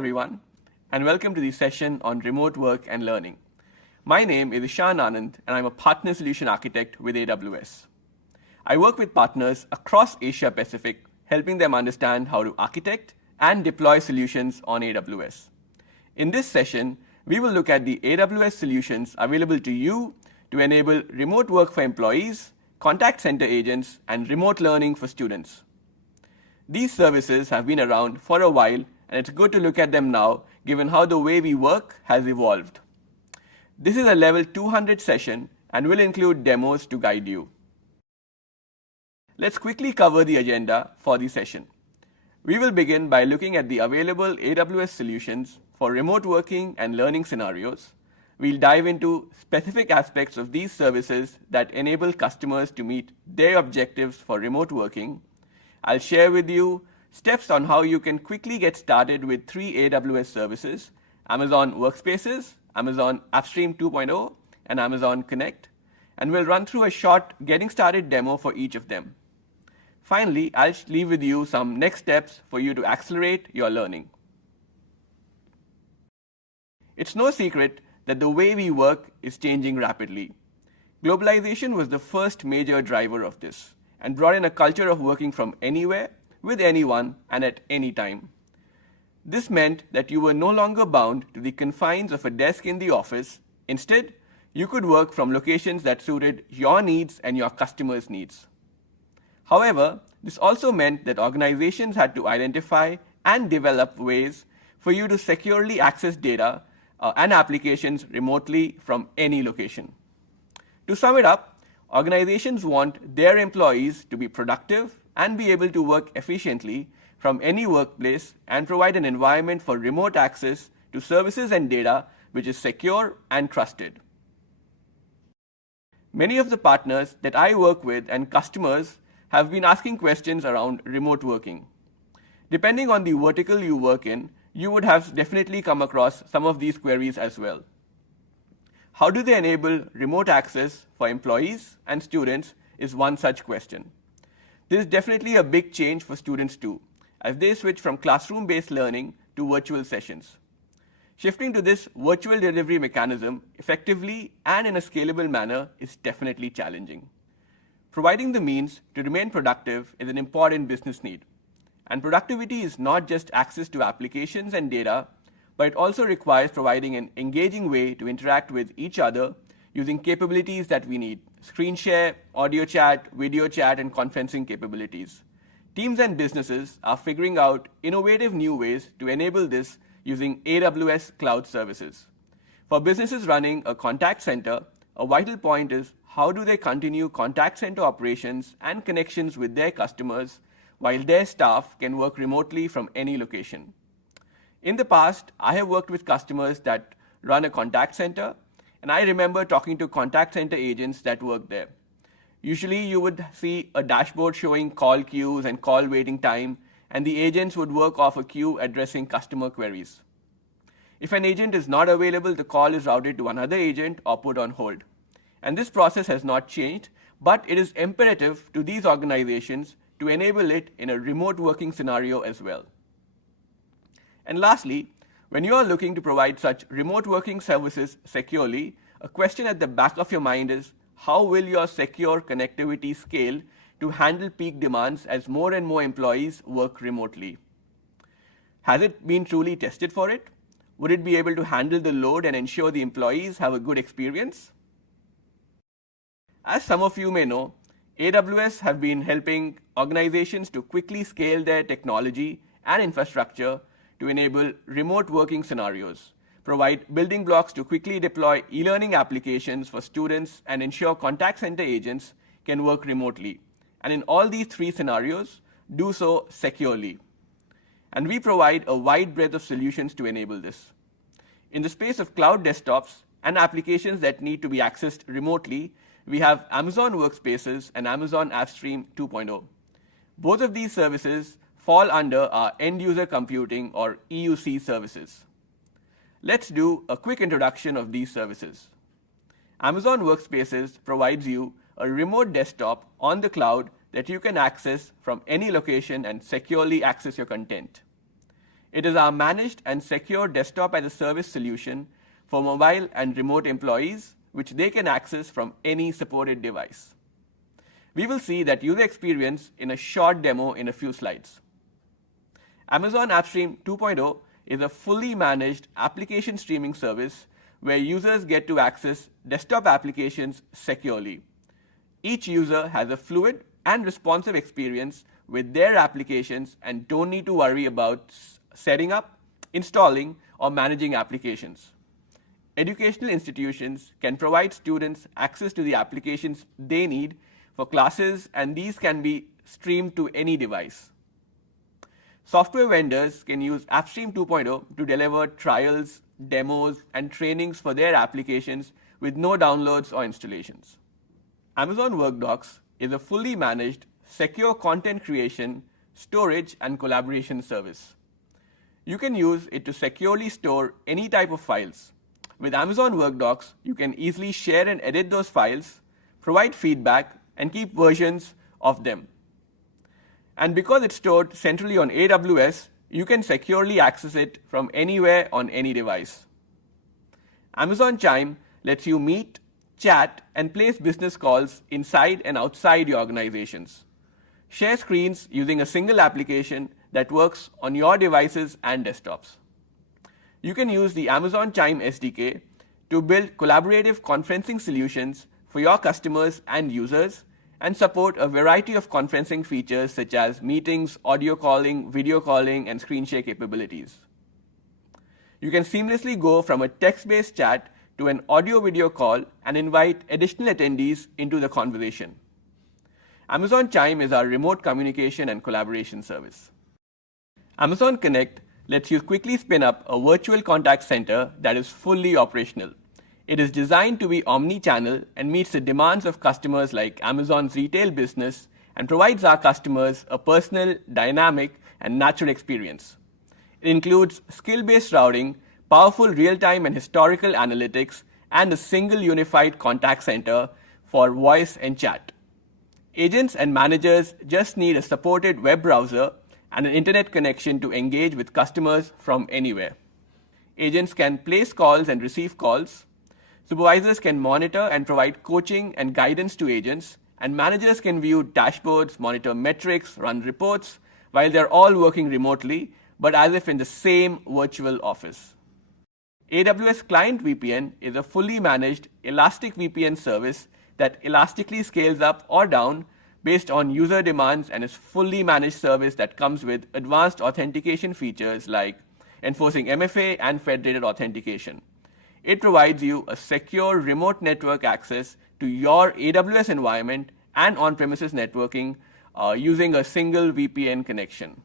everyone, and welcome to the session on remote work and learning. My name is Eshaan Anand, and I'm a Partner Solution Architect with AWS. I work with partners across Asia Pacific, helping them understand how to architect and deploy solutions on AWS. In this session, we will look at the AWS solutions available to you to enable remote work for employees, contact center agents, and remote learning for students. These services have been around for a while, and it's good to look at them now, given how the way we work has evolved. This is a level 200 session and will include demos to guide you. Let's quickly cover the agenda for the session. We will begin by looking at the available AWS solutions for remote working and learning scenarios. We'll dive into specific aspects of these services that enable customers to meet their objectives for remote working. I'll share with you steps on how you can quickly get started with 3 AWS services: Amazon Workspaces, Amazon AppStream 2.0, and Amazon Connect. And we'll run through a short getting started demo for each of them. Finally, I'll leave with you some next steps for you to accelerate your learning. It's no secret that the way we work is changing rapidly. Globalization was the first major driver of this, and brought in a culture of working from anywhere, with anyone, and at any time. This meant that you were no longer bound to the confines of a desk in the office. Instead, you could work from locations that suited your needs and your customers' needs. However, this also meant that organizations had to identify and develop ways for you to securely access data and applications remotely from any location. To sum it up, organizations want their employees to be productive and be able to work efficiently from any workplace and provide an environment for remote access to services and data which is secure and trusted. Many of the partners that I work with and customers have been asking questions around remote working. Depending on the vertical you work in, you would have definitely come across some of these queries as well. How do they enable remote access for employees and students is one such question. This is definitely a big change for students too, as they switch from classroom-based learning to virtual sessions. Shifting to this virtual delivery mechanism effectively and in a scalable manner is definitely challenging. Providing the means to remain productive is an important business need. And productivity is not just access to applications and data, but it also requires providing an engaging way to interact with each other using capabilities that we need: screen share, audio chat, video chat, and conferencing capabilities. Teams and businesses are figuring out innovative new ways to enable this using AWS cloud services. For businesses running a contact center, a vital point is how do they continue contact center operations and connections with their customers while their staff can work remotely from any location. In the past, I have worked with customers that run a contact center, and I remember talking to contact center agents that work there. Usually, you would see a dashboard showing call queues and call waiting time, and the agents would work off a queue addressing customer queries. If an agent is not available, the call is routed to another agent or put on hold. And this process has not changed, but it is imperative to these organizations to enable it in a remote working scenario as well. And lastly, when you are looking to provide such remote working services securely, a question at the back of your mind is, how will your secure connectivity scale to handle peak demands as more and more employees work remotely? Has it been truly tested for it? Would it be able to handle the load and ensure the employees have a good experience? As some of you may know, AWS have been helping organizations to quickly scale their technology and infrastructure to enable remote working scenarios, provide building blocks to quickly deploy e-learning applications for students, and ensure contact center agents can work remotely. And in all these 3 scenarios, do so securely. And we provide a wide breadth of solutions to enable this. In the space of cloud desktops and applications that need to be accessed remotely, we have Amazon Workspaces and Amazon AppStream 2.0. Both of these services fall under our end-user computing or EUC services. Let's do a quick introduction of these services. Amazon Workspaces provides you a remote desktop on the cloud that you can access from any location and securely access your content. It is our managed and secure desktop as a service solution for mobile and remote employees, which they can access from any supported device. We will see that user experience in a short demo in a few slides. Amazon AppStream 2.0 is a fully managed application streaming service where users get to access desktop applications securely. Each user has a fluid and responsive experience with their applications and don't need to worry about setting up, installing, or managing applications. Educational institutions can provide students access to the applications they need for classes, and these can be streamed to any device. Software vendors can use AppStream 2.0 to deliver trials, demos, and trainings for their applications with no downloads or installations. Amazon WorkDocs is a fully managed, secure content creation, storage, and collaboration service. You can use it to securely store any type of files. With Amazon WorkDocs, you can easily share and edit those files, provide feedback, and keep versions of them. And because it's stored centrally on AWS, you can securely access it from anywhere on any device. Amazon Chime lets you meet, chat, and place business calls inside and outside your organizations. Share screens using a single application that works on your devices and desktops. You can use the Amazon Chime SDK to build collaborative conferencing solutions for your customers and users, and support a variety of conferencing features such as meetings, audio calling, video calling, and screen share capabilities. You can seamlessly go from a text-based chat to an audio-video call and invite additional attendees into the conversation. Amazon Chime is our remote communication and collaboration service. Amazon Connect lets you quickly spin up a virtual contact center that is fully operational. It is designed to be omni-channel and meets the demands of customers like Amazon's retail business and provides our customers a personal, dynamic, and natural experience. It includes skill-based routing, powerful real-time and historical analytics, and a single unified contact center for voice and chat. Agents and managers just need a supported web browser and an internet connection to engage with customers from anywhere. Agents can place calls and receive calls. Supervisors can monitor and provide coaching and guidance to agents, and managers can view dashboards, monitor metrics, run reports, while they're all working remotely, but as if in the same virtual office. AWS Client VPN is a fully managed elastic VPN service that elastically scales up or down based on user demands and is fully managed service that comes with advanced authentication features like enforcing MFA and federated authentication. It provides you a secure remote network access to your AWS environment and on-premises networking using a single VPN connection.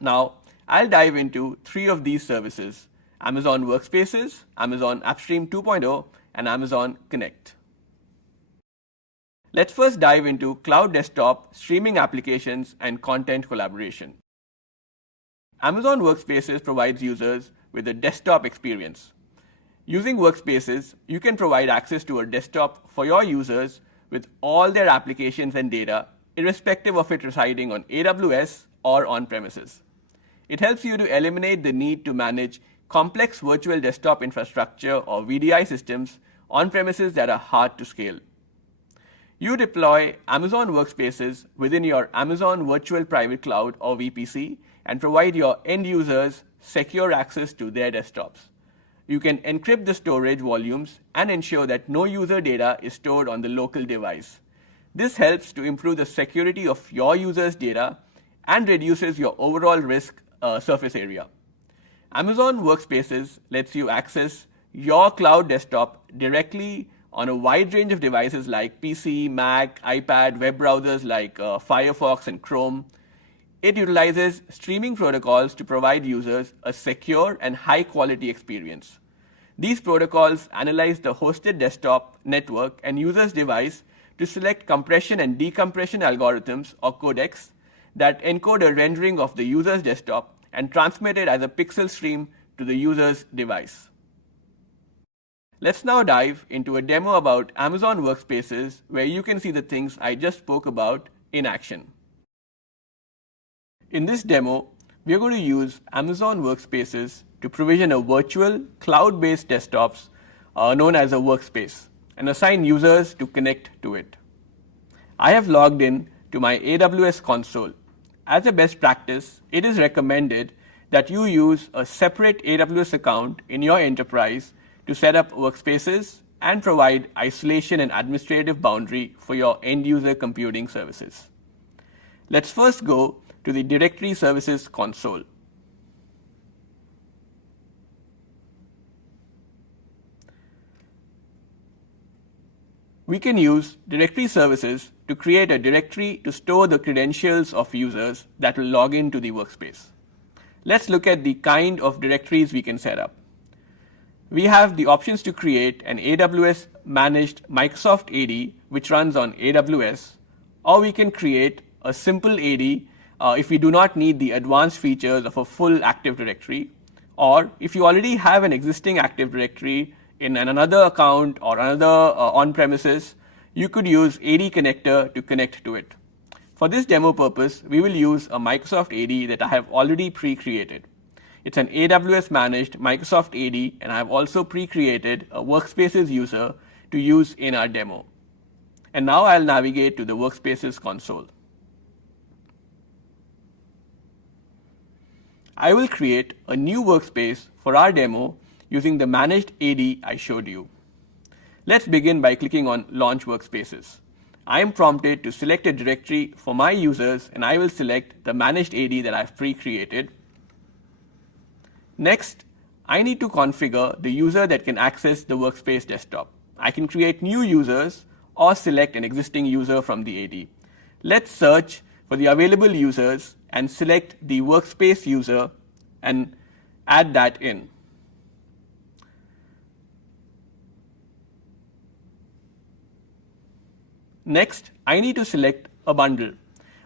Now, I'll dive into three of these services: Amazon Workspaces, Amazon AppStream 2.0, and Amazon Connect. Let's first dive into cloud desktop, streaming applications, and content collaboration. Amazon Workspaces provides users with a desktop experience. Using Workspaces, you can provide access to a desktop for your users with all their applications and data, irrespective of it residing on AWS or on-premises. It helps you to eliminate the need to manage complex virtual desktop infrastructure or VDI systems on-premises that are hard to scale. You deploy Amazon Workspaces within your Amazon Virtual Private Cloud or VPC and provide your end users secure access to their desktops. You can encrypt the storage volumes and ensure that no user data is stored on the local device. This helps to improve the security of your users' data and reduces your overall risk surface area. Amazon Workspaces lets you access your cloud desktop directly on a wide range of devices like PC, Mac, iPad, web browsers like Firefox and Chrome. It utilizes streaming protocols to provide users a secure and high-quality experience. These protocols analyze the hosted desktop network and user's device to select compression and decompression algorithms or codecs that encode a rendering of the user's desktop and transmit it as a pixel stream to the user's device. Let's now dive into a demo about Amazon Workspaces where you can see the things I just spoke about in action. In this demo, we are going to use Amazon Workspaces to provision a virtual cloud-based desktops known as a workspace and assign users to connect to it. I have logged in to my AWS console. As a best practice, it is recommended that you use a separate AWS account in your enterprise to set up workspaces and provide isolation and administrative boundary for your end-user computing services. Let's first go to the Directory Services console. We can use Directory Services to create a directory to store the credentials of users that will log into the workspace. Let's look at the kind of directories we can set up. We have the options to create an AWS managed Microsoft AD which runs on AWS, or we can create a simple AD if we do not need the advanced features of a full Active Directory, or if you already have an existing Active Directory in another account or another on-premises, you could use AD connector to connect to it. For this demo purpose, we will use a Microsoft AD that I have already pre-created. It's an AWS managed Microsoft AD, and I have also pre-created a Workspaces user to use in our demo. And now I'll navigate to the Workspaces console. I will create a new workspace for our demo using the managed AD I showed you. Let's begin by clicking on Launch Workspaces. I am prompted to select a directory for my users, and I will select the managed AD that I've pre-created. Next, I need to configure the user that can access the workspace desktop. I can create new users or select an existing user from the AD. Let's search for the available users and select the workspace user and add that in. Next, I need to select a bundle.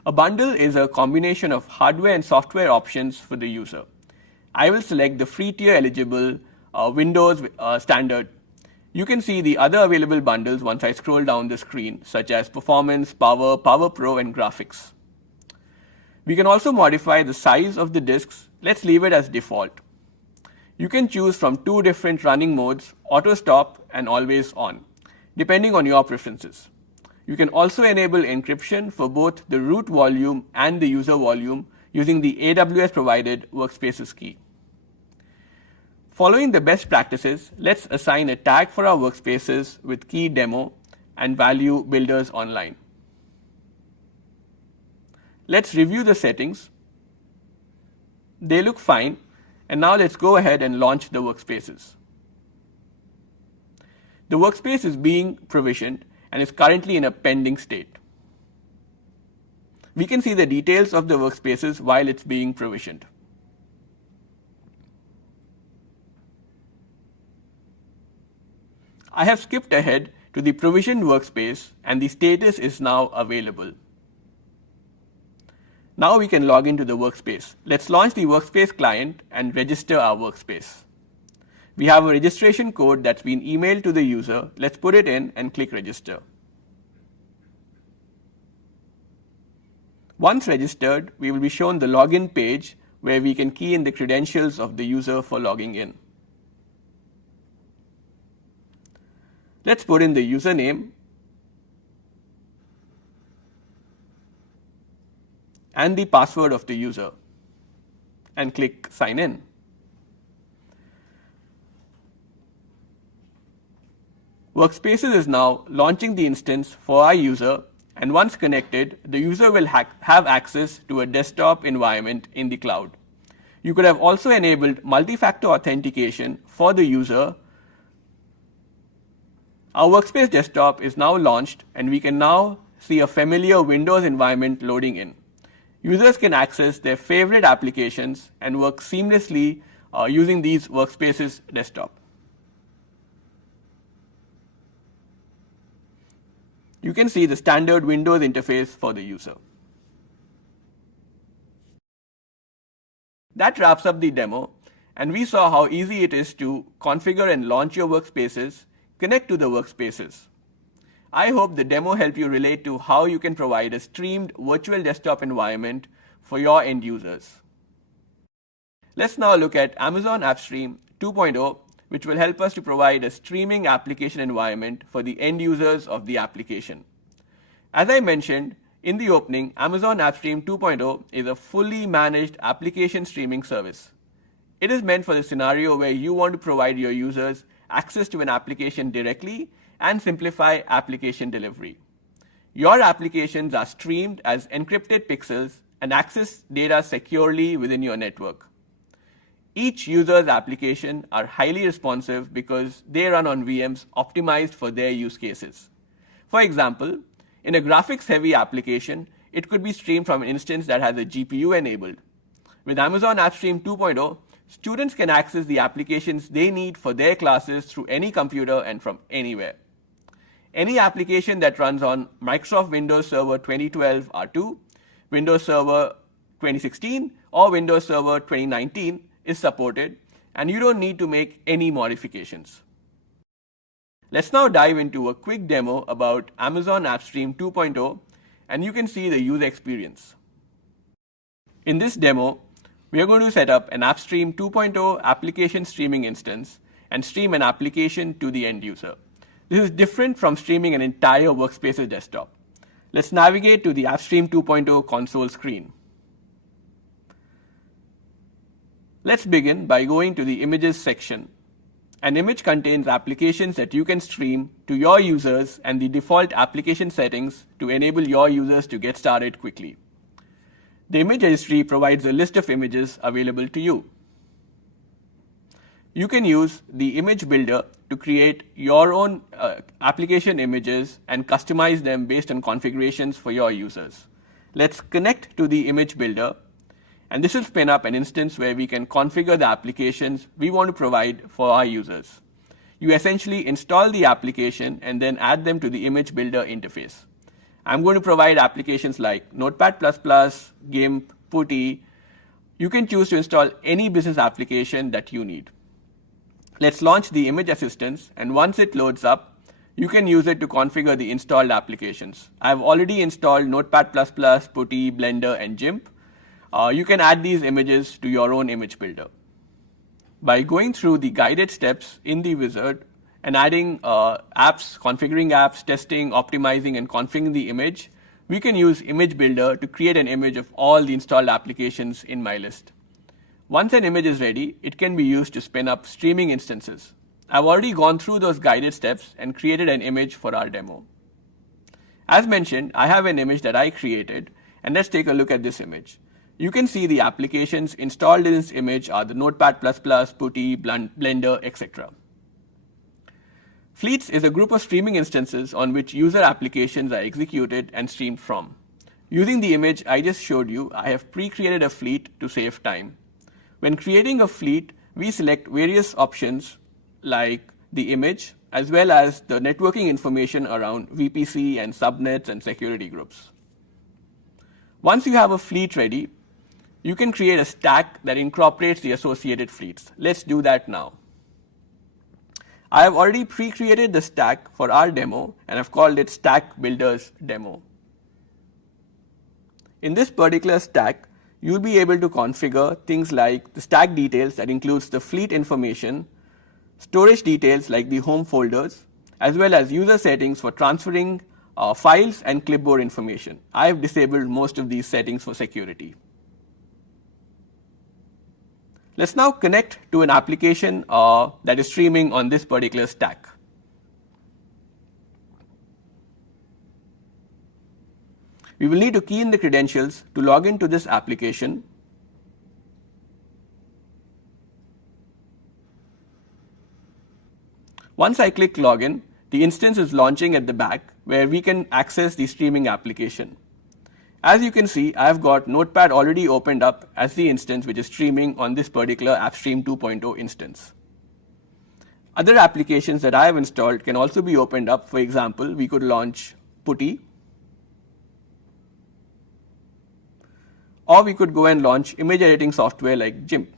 A bundle is a combination of hardware and software options for the user. I will select the free tier eligible Windows standard. You can see the other available bundles once I scroll down the screen, such as Performance, Power, Power Pro, and Graphics. We can also modify the size of the disks. Let's leave it as default. You can choose from two different running modes, Auto Stop and Always On, depending on your preferences. You can also enable encryption for both the root volume and the user volume using the AWS provided Workspaces key. Following the best practices, let's assign a tag for our workspaces with key demo and value builders online. Let's review the settings. They look fine, and now let's go ahead and launch the workspaces. The workspace is being provisioned and is currently in a pending state. We can see the details of the workspaces while it's being provisioned. I have skipped ahead to the provisioned workspace, and the status is now available. Now we can log into the workspace. Let's launch the workspace client and register our workspace. We have a registration code that's been emailed to the user. Let's put it in and click register. Once registered, we will be shown the login page where we can key in the credentials of the user for logging in. Let's put in the username and the password of the user and click sign in. Workspaces is now launching the instance for our user, and once connected, the user will have access to a desktop environment in the cloud. You could have also enabled multi-factor authentication for the user. Our workspace desktop is now launched, and we can now see a familiar Windows environment loading in. Users can access their favorite applications and work seamlessly using these workspaces desktop. You can see the standard Windows interface for the user. That wraps up the demo, and we saw how easy it is to configure and launch your workspaces, connect to the workspaces. I hope the demo helped you relate to how you can provide a streamed virtual desktop environment for your end users. Let's now look at Amazon AppStream 2.0, which will help us to provide a streaming application environment for the end users of the application. As I mentioned in the opening, Amazon AppStream 2.0 is a fully managed application streaming service. It is meant for the scenario where you want to provide your users access to an application directly and simplify application delivery. Your applications are streamed as encrypted pixels and access data securely within your network. Each user's application are highly responsive because they run on VMs optimized for their use cases. For example, in a graphics-heavy application, it could be streamed from an instance that has a GPU enabled. With Amazon AppStream 2.0, students can access the applications they need for their classes through any computer and from anywhere. Any application that runs on Microsoft Windows Server 2012 R2, Windows Server 2016, or Windows Server 2019 is supported, and you don't need to make any modifications. Let's now dive into a quick demo about Amazon AppStream 2.0, and you can see the user experience. In this demo, we are going to set up an AppStream 2.0 application streaming instance and stream an application to the end user. This is different from streaming an entire Workspaces desktop. Let's navigate to the AppStream 2.0 console screen. Let's begin by going to the Images section. An image contains applications that you can stream to your users and the default application settings to enable your users to get started quickly. The image registry provides a list of images available to you. You can use the image builder to create your own application images and customize them based on configurations for your users. Let's connect to the image builder, and this will spin up an instance where we can configure the applications we want to provide for our users. You essentially install the application and then add them to the image builder interface. I'm going to provide applications like Notepad++, GIMP, PuTTY. You can choose to install any business application that you need. Let's launch the image assistance, and once it loads up, you can use it to configure the installed applications. I've already installed Notepad++, PuTTY, Blender, and GIMP. You can add these images to your own image builder. By going through the guided steps in the wizard and adding apps, configuring apps, testing, optimizing, and configuring the image, we can use Image Builder to create an image of all the installed applications in my list. Once an image is ready, it can be used to spin up streaming instances. I've already gone through those guided steps and created an image for our demo. As mentioned, I have an image that I created, and let's take a look at this image. You can see the applications installed in this image are the Notepad++, PuTTY, Blender, etc. Fleets is a group of streaming instances on which user applications are executed and streamed from. Using the image I just showed you, I have pre-created a fleet to save time. When creating a fleet, we select various options like the image as well as the networking information around VPC and subnets and security groups. Once you have a fleet ready, you can create a stack that incorporates the associated fleets. Let's do that now. I have already pre-created the stack for our demo, and I've called it Stack Builders Demo. In this particular stack, you'll be able to configure things like the stack details that includes the fleet information, storage details like the home folders, as well as user settings for transferring files and clipboard information. I've disabled most of these settings for security. Let's now connect to an application that is streaming on this particular stack. We will need to key in the credentials to log into this application. Once I click login, the instance is launching at the back where we can access the streaming application. As you can see, I have got Notepad already opened up as the instance which is streaming on this particular AppStream 2.0 instance. Other applications that I have installed can also be opened up. For example, we could launch PuTTY, or we could go and launch image editing software like GIMP.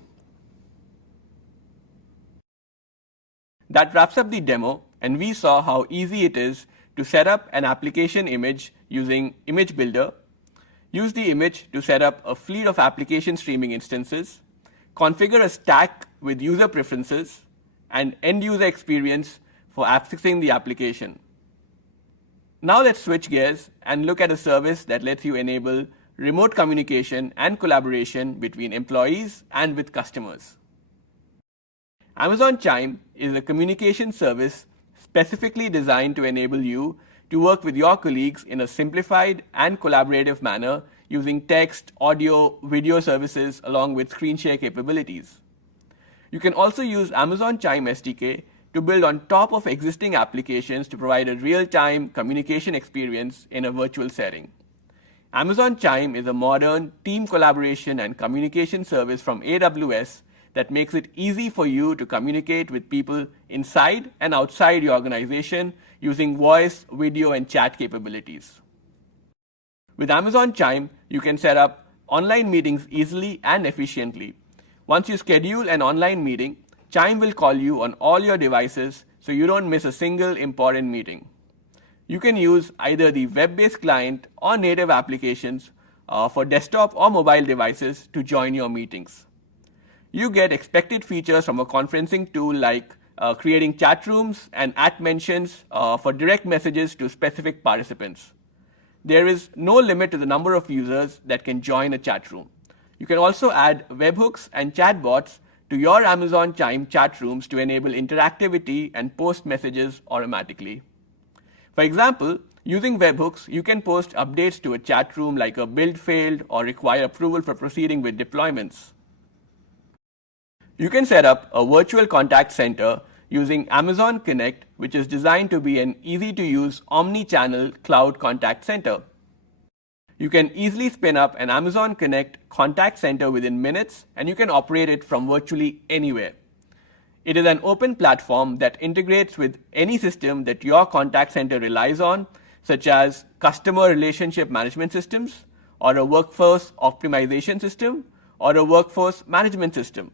That wraps up the demo, and we saw how easy it is to set up an application image using Image Builder, use the image to set up a fleet of application streaming instances, configure a stack with user preferences, and end user experience for accessing the application. Now let's switch gears and look at a service that lets you enable remote communication and collaboration between employees and with customers. Amazon Chime is a communication service specifically designed to enable you to work with your colleagues in a simplified and collaborative manner using text, audio, video services along with screen share capabilities. You can also use Amazon Chime SDK to build on top of existing applications to provide a real-time communication experience in a virtual setting. Amazon Chime is a modern team collaboration and communication service from AWS that makes it easy for you to communicate with people inside and outside your organization using voice, video, and chat capabilities. With Amazon Chime, you can set up online meetings easily and efficiently. Once you schedule an online meeting, Chime will call you on all your devices so you don't miss a single important meeting. You can use either the web-based client or native applications for desktop or mobile devices to join your meetings. You get expected features from a conferencing tool like creating chat rooms and @mentions for direct messages to specific participants. There is no limit to the number of users that can join a chat room. You can also add webhooks and chatbots to your Amazon Chime chat rooms to enable interactivity and post messages automatically. For example, using webhooks, you can post updates to a chat room like a build failed or require approval for proceeding with deployments. You can set up a virtual contact center using Amazon Connect, which is designed to be an easy-to-use omni-channel cloud contact center. You can easily spin up an Amazon Connect contact center within minutes, and you can operate it from virtually anywhere. It is an open platform that integrates with any system that your contact center relies on, such as customer relationship management systems, or a workforce optimization system, or a workforce management system.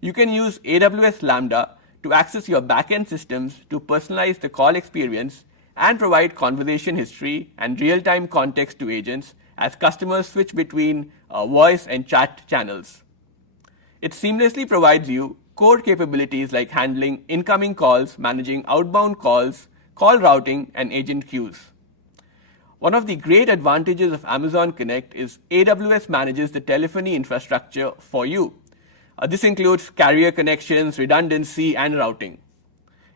You can use AWS Lambda to access your backend systems to personalize the call experience and provide conversation history and real-time context to agents as customers switch between voice and chat channels. It seamlessly provides you core capabilities like handling incoming calls, managing outbound calls, call routing, and agent queues. One of the great advantages of Amazon Connect is AWS manages the telephony infrastructure for you. This includes carrier connections, redundancy, and routing.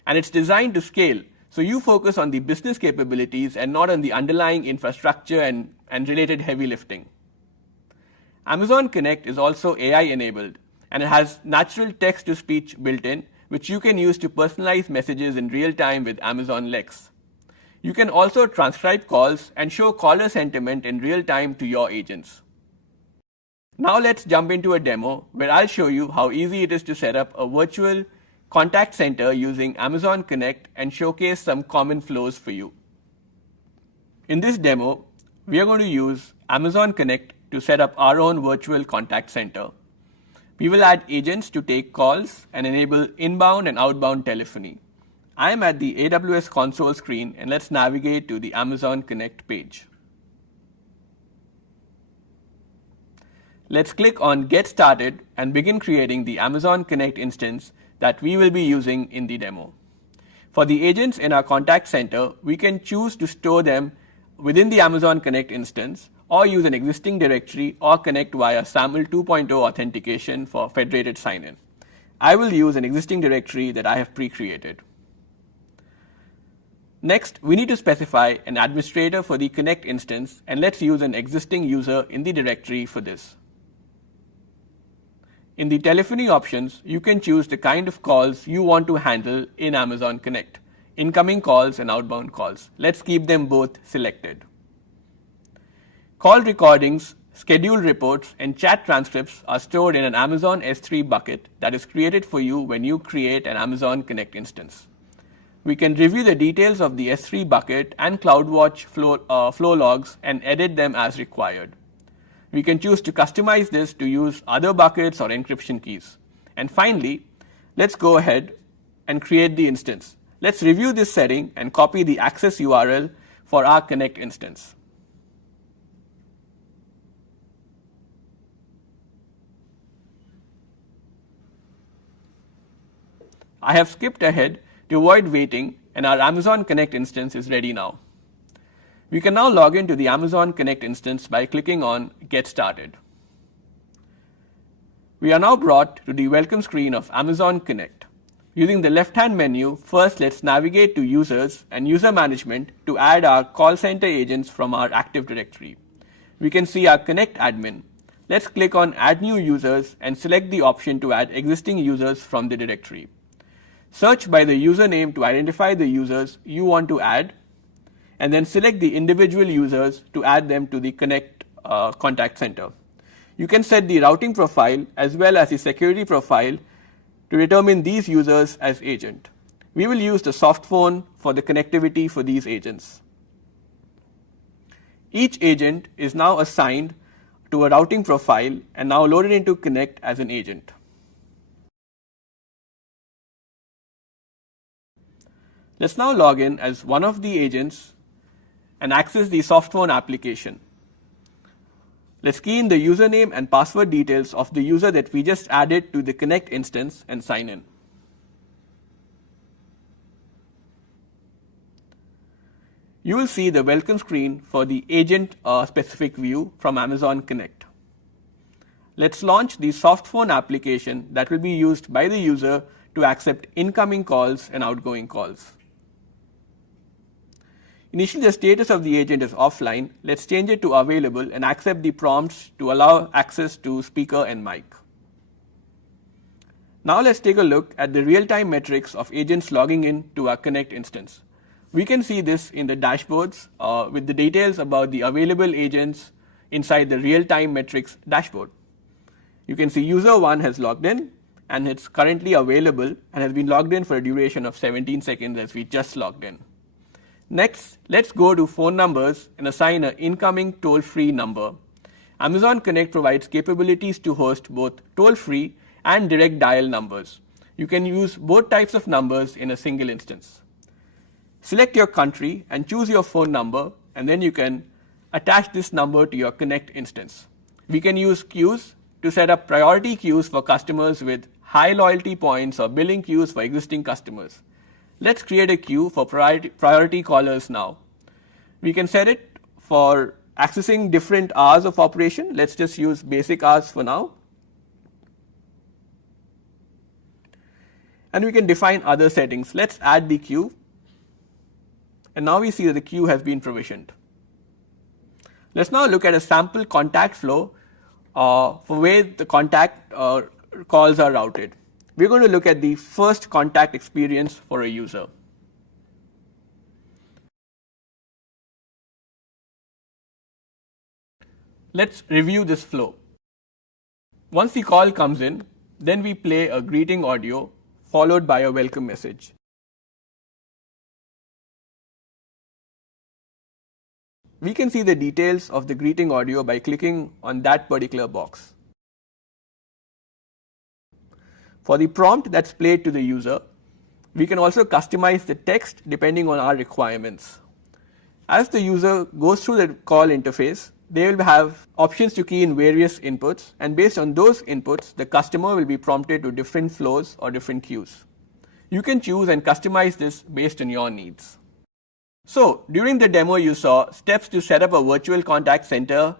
And it's designed to scale, so you focus on the business capabilities and not on the underlying infrastructure and related heavy lifting. Amazon Connect is also AI enabled, and it has natural text-to-speech built in, which you can use to personalize messages in real time with Amazon Lex. You can also transcribe calls and show caller sentiment in real time to your agents. Now let's jump into a demo where I'll show you how easy it is to set up a virtual contact center using Amazon Connect and showcase some common flows for you. In this demo, we are going to use Amazon Connect to set up our own virtual contact center. We will add agents to take calls and enable inbound and outbound telephony. I am at the AWS console screen, and let's navigate to the Amazon Connect page. Let's click on Get Started and begin creating the Amazon Connect instance that we will be using in the demo. For the agents in our contact center, we can choose to store them within the Amazon Connect instance or use an existing directory or connect via SAML 2.0 authentication for federated sign-in. I will use an existing directory that I have pre-created. Next, we need to specify an administrator for the Connect instance, and let's use an existing user in the directory for this. In the telephony options, you can choose the kind of calls you want to handle in Amazon Connect, incoming calls and outbound calls. Let's keep them both selected. Call recordings, scheduled reports, and chat transcripts are stored in an Amazon S3 bucket that is created for you when you create an Amazon Connect instance. We can review the details of the S3 bucket and CloudWatch flow logs and edit them as required. We can choose to customize this to use other buckets or encryption keys. And finally, let's go ahead and create the instance. Let's review this setting and copy the access URL for our Connect instance. I have skipped ahead to avoid waiting, and our Amazon Connect instance is ready now. We can now log into the Amazon Connect instance by clicking on Get Started. We are now brought to the welcome screen of Amazon Connect. Using the left-hand menu, first let's navigate to Users and User Management to add our call center agents from our Active Directory. We can see our Connect admin. Let's click on Add New Users and select the option to add existing users from the directory. Search by the username to identify the users you want to add, and then select the individual users to add them to the Connect contact center. You can set the routing profile as well as the security profile to determine these users as agent. We will use the soft phone for the connectivity for these agents. Each agent is now assigned to a routing profile and now loaded into Connect as an agent. Let's now log in as one of the agents and access the soft phone application. Let's key in the username and password details of the user that we just added to the Connect instance and sign in. You will see the welcome screen for the agent specific view from Amazon Connect. Let's launch the soft phone application that will be used by the user to accept incoming calls and outgoing calls. Initially, the status of the agent is offline. Let's change it to available and accept the prompts to allow access to speaker and mic. Now let's take a look at the real-time metrics of agents logging in to our Connect instance. We can see this in the dashboards with the details about the available agents inside the real-time metrics dashboard. You can see user 1 has logged in and it's currently available and has been logged in for a duration of 17 seconds as we just logged in. Next, let's go to phone numbers and assign an incoming toll-free number. Amazon Connect provides capabilities to host both toll-free and direct dial numbers. You can use both types of numbers in a single instance. Select your country and choose your phone number, and then you can attach this number to your Connect instance. We can use queues to set up priority queues for customers with high loyalty points or billing queues for existing customers. Let's create a queue for priority callers now. We can set it for accessing different hours of operation. Let's just use basic hours for now. And we can define other settings. Let's add the queue. And now we see that the queue has been provisioned. Let's now look at a sample contact flow for where the contact calls are routed. We're going to look at the first contact experience for a user. Let's review this flow. Once the call comes in, then we play a greeting audio followed by a welcome message. We can see the details of the greeting audio by clicking on that particular box. For the prompt that's played to the user, we can also customize the text depending on our requirements. As the user goes through the call interface, they will have options to key in various inputs, and based on those inputs, the customer will be prompted to different flows or different queues. You can choose and customize this based on your needs. So, during the demo you saw steps to set up a virtual contact center,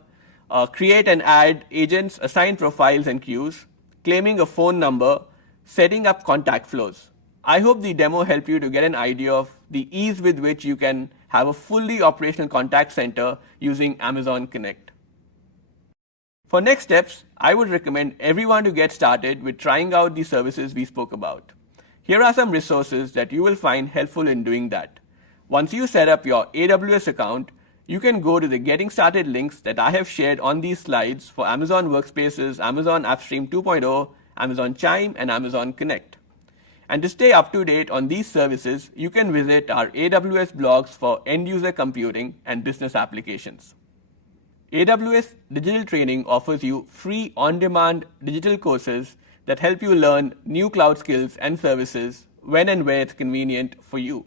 create and add agents, assign profiles and queues, claiming a phone number, setting up contact flows. I hope the demo helped you to get an idea of the ease with which you can have a fully operational contact center using Amazon Connect. For next steps, I would recommend everyone to get started with trying out the services we spoke about. Here are some resources that you will find helpful in doing that. Once you set up your AWS account, you can go to the Getting Started links that I have shared on these slides for Amazon Workspaces, Amazon AppStream 2.0, Amazon Chime, and Amazon Connect. And to stay up to date on these services, you can visit our AWS blogs for end-user computing and business applications. AWS Digital Training offers you free on-demand digital courses that help you learn new cloud skills and services when and where it's convenient for you.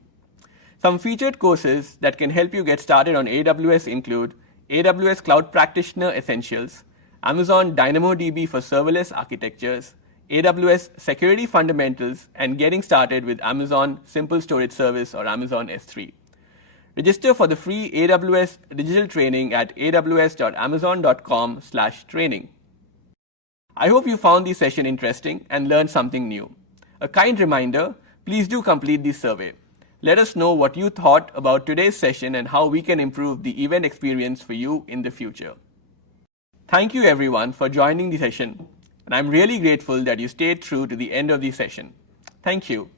Some featured courses that can help you get started on AWS include AWS Cloud Practitioner Essentials, Amazon DynamoDB for serverless architectures, AWS Security Fundamentals, and Getting Started with Amazon Simple Storage Service or Amazon S3. Register for the free AWS digital training at aws.amazon.com/training. I hope you found this session interesting and learned something new. A kind reminder, please do complete this survey. Let us know what you thought about today's session and how we can improve the event experience for you in the future. Thank you everyone for joining the session, and I'm really grateful that you stayed through to the end of the session. Thank you.